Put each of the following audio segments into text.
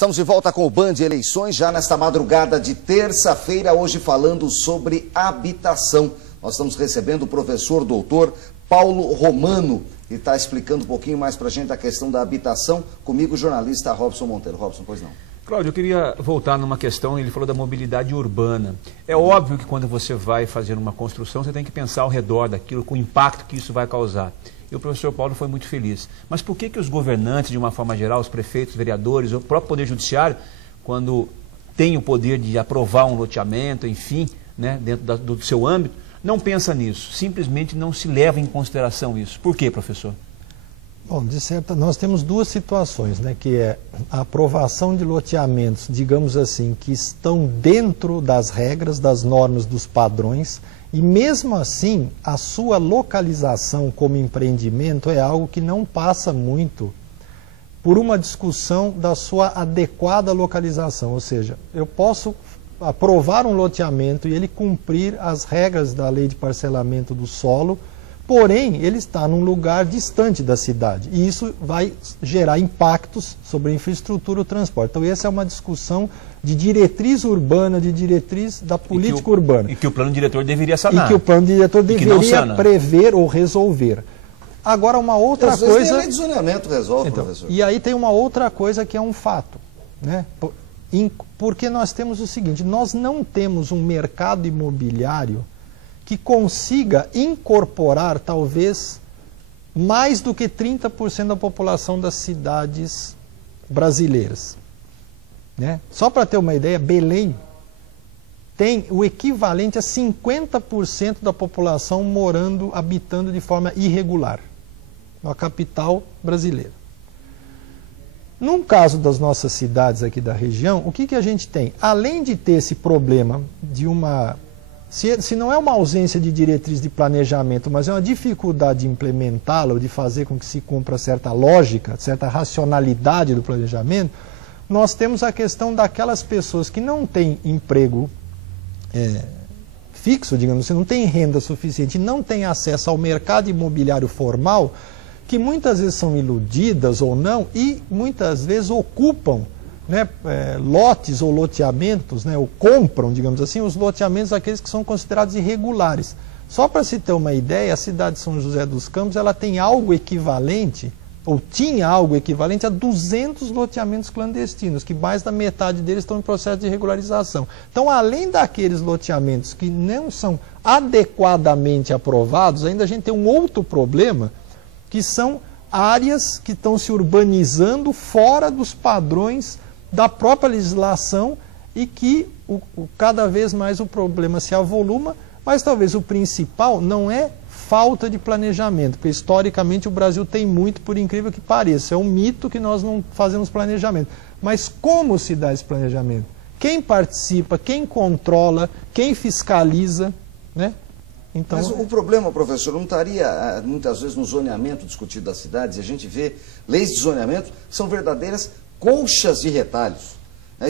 Estamos de volta com o Band Eleições, já nesta madrugada de terça-feira, hoje falando sobre habitação. Nós estamos recebendo o professor doutor Paulo Romano, que está explicando um pouquinho mais para a gente a questão da habitação. Comigo, o jornalista Robson Monteiro. Robson, pois não. Cláudio, eu queria voltar numa questão, ele falou da mobilidade urbana. É óbvio que quando você vai fazer uma construção, você tem que pensar ao redor daquilo, com o impacto que isso vai causar. E o professor Paulo foi muito feliz. Mas por que os governantes, de uma forma geral, os prefeitos, vereadores, o próprio Poder Judiciário, quando tem o poder de aprovar um loteamento, enfim, né, dentro do seu âmbito, não pensa nisso, simplesmente não se leva em consideração isso? Por quê, professor? Bom, de certa, nós temos duas situações, né, que é a aprovação de loteamentos, digamos assim, que estão dentro das regras, das normas, dos padrões, e mesmo assim, a sua localização como empreendimento é algo que não passa muito por uma discussão da sua adequada localização, ou seja, eu posso aprovar um loteamento e ele cumprir as regras da lei de parcelamento do solo, porém, ele está num lugar distante da cidade. E isso vai gerar impactos sobre a infraestrutura e o transporte. Então, essa é uma discussão de diretriz urbana, de diretriz da política urbana. E que o plano diretor deveria sanar. E que o plano diretor deveria prever ou resolver. Agora, uma outra coisa... Às vezes, a lei de zoneamento resolve, então, professor. E aí tem uma outra coisa que é um fato, né? Porque nós temos o seguinte, nós não temos um mercado imobiliário que consiga incorporar, talvez, mais do que 30% da população das cidades brasileiras. Né? Só para ter uma ideia, Belém tem o equivalente a 50% da população habitando de forma irregular, na capital brasileira. No caso das nossas cidades aqui da região, o que a gente tem? Além de ter esse problema de uma... Se não é uma ausência de diretriz de planejamento, mas é uma dificuldade de implementá-la, ou de fazer com que se cumpra certa lógica, certa racionalidade do planejamento, nós temos a questão daquelas pessoas que não têm emprego fixo, digamos assim, não têm renda suficiente, não têm acesso ao mercado imobiliário formal, que muitas vezes são iludidas ou não, e muitas vezes ocupam, né, lotes ou loteamentos, né, ou compram, digamos assim, os loteamentos daqueles que são considerados irregulares. Só para se ter uma ideia, a cidade de São José dos Campos ela tem algo equivalente, ou tinha algo equivalente a 200 loteamentos clandestinos, que mais da metade deles estão em processo de regularização. Então, além daqueles loteamentos que não são adequadamente aprovados, ainda a gente tem um outro problema, que são áreas que estão se urbanizando fora dos padrões da própria legislação e que cada vez mais o problema se avoluma, mas talvez o principal não é falta de planejamento, porque historicamente o Brasil tem muito, por incrível que pareça. É um mito que nós não fazemos planejamento. Mas como se dá esse planejamento? Quem participa, quem controla, quem fiscaliza, né? Então, mas o problema, professor, não estaria muitas vezes no zoneamento discutido das cidades, e a gente vê leis de zoneamento que são verdadeiras colchas de retalhos.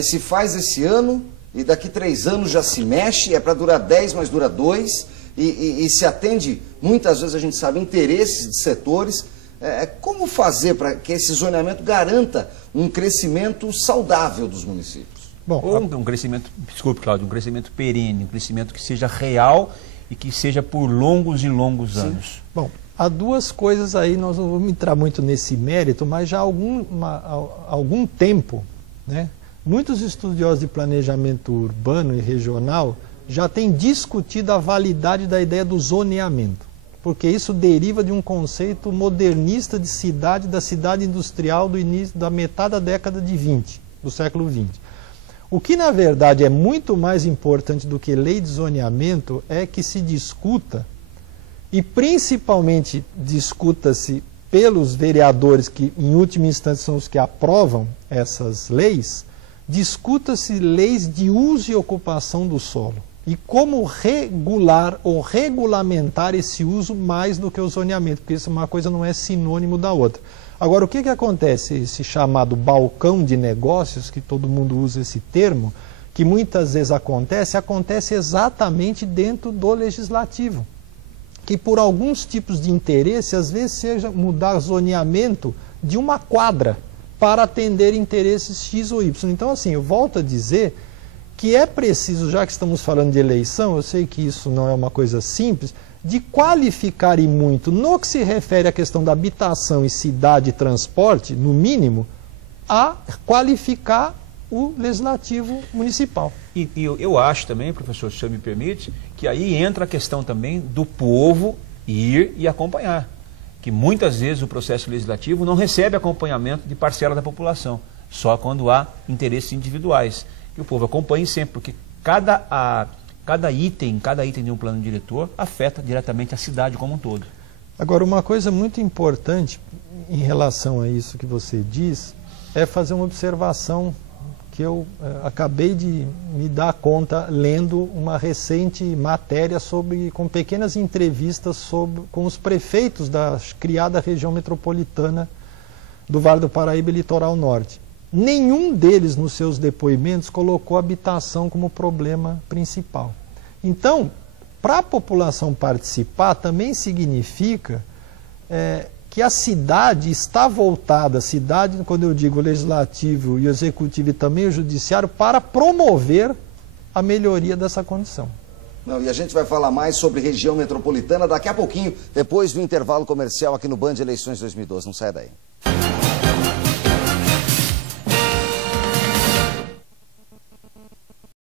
Se faz esse ano e daqui 3 anos já se mexe, é para durar 10, mas dura 2, e se atende, muitas vezes a gente sabe, interesses de setores. Como fazer para que esse zoneamento garanta um crescimento saudável dos municípios? Bom, ou um crescimento, desculpe, Cláudio, um crescimento perene, um crescimento que seja real e que seja por longos e longos anos. Bom, há duas coisas aí, nós não vamos entrar muito nesse mérito, mas já há algum tempo, né, muitos estudiosos de planejamento urbano e regional já têm discutido a validade da ideia do zoneamento, porque isso deriva de um conceito modernista de cidade, da cidade industrial do início da metade da década de 20, do século 20. O que, na verdade, é muito mais importante do que lei de zoneamento é que se discuta, e principalmente discuta-se pelos vereadores, que em última instância são os que aprovam essas leis, discuta-se leis de uso e ocupação do solo. E como regular ou regulamentar esse uso mais do que o zoneamento, porque isso uma coisa não é sinônimo da outra. Agora, o que acontece? Esse chamado balcão de negócios, que todo mundo usa esse termo, que muitas vezes acontece exatamente dentro do legislativo. Que por alguns tipos de interesse, às vezes seja mudar zoneamento de uma quadra, para atender interesses X ou Y. Então, assim, eu volto a dizer que é preciso, já que estamos falando de eleição, eu sei que isso não é uma coisa simples, de qualificar e muito, no que se refere à questão da habitação e cidade e transporte, no mínimo, a qualificar o legislativo municipal. E eu acho também, professor, se o senhor me permite, que aí entra a questão também do povo ir e acompanhar. Que muitas vezes o processo legislativo não recebe acompanhamento de parcela da população, só quando há interesses individuais. Que o povo acompanhe sempre, porque cada item de um plano diretor afeta diretamente a cidade como um todo. Agora, uma coisa muito importante em relação a isso que você diz é fazer uma observação que eu acabei de me dar conta lendo uma recente matéria com pequenas entrevistas com os prefeitos da criada região metropolitana do Vale do Paraíba e Litoral Norte. Nenhum deles, nos seus depoimentos, colocou habitação como problema principal. Então, para a população participar, também significa que a cidade está voltada, a cidade, quando eu digo o legislativo e o executivo e também o judiciário, para promover a melhoria dessa condição. Não, e a gente vai falar mais sobre região metropolitana daqui a pouquinho, depois do intervalo comercial aqui no Band Eleições 2012. Não saia daí.